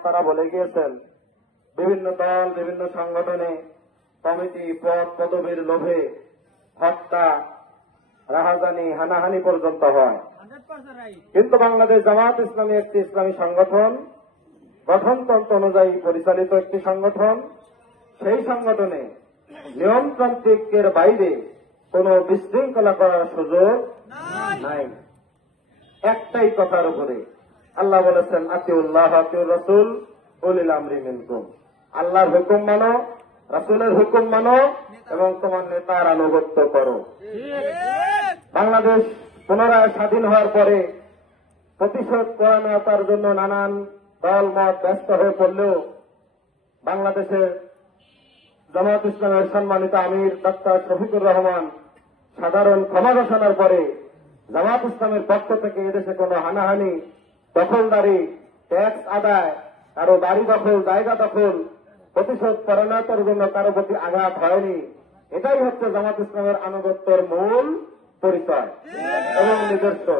বক্তারা বলে গিয়েছেন, বিভিন্ন দল বিভিন্ন সংগঠনে কমিটি পদ পদবীর লোভে হত্যা, রাহাজানি, হানাহানি পর্যন্ত হয়। কিন্তু বাংলাদেশ জামাত ইসলামী একটি ইসলামী সংগঠন, গঠনতন্ত্র অনুযায়ী পরিচালিত একটি সংগঠন। সেই সংগঠনে নিয়মতান্ত্রিকের বাইরে কোনো বিশৃঙ্খলা করার সুযোগ নাই। একটাই কথার উপরে আল্লাহ বলেছেন, আতিউল্লাহ আতিউর রাসূল উলিল আমরি মিনকুম। আল্লাহর হুকুম মানো, রাসূলের হুকুম মানো এবং তোমার নেতার আনুগত্য করো। বাংলাদেশ পুনরায় স্বাধীন হওয়ার পরে প্রতিশোধ পরায়ণতার জন্য নানান দল মত ব্যস্ত হয়ে পড়লেও বাংলাদেশের জামাত ইসলামের সম্মানিত আমির ডক্টর শফিকুর রহমান সাধারণ ক্ষমা ঘোষণার পরে জামাত ইসলামের পক্ষ থেকে এদেশে কোনো হানাহানি, দখলদারি, ট্যাক্স আদায়, কারো বাড়ি দখল, জায়গা দখল, প্রতিশোধ পরায়ণতার জন্য কারো প্রতি আঘাত হয়নি। এটাই হচ্ছে জামাত ইসলামের আনুগত্যের মূল পরিচয় এবং নিদর্শন।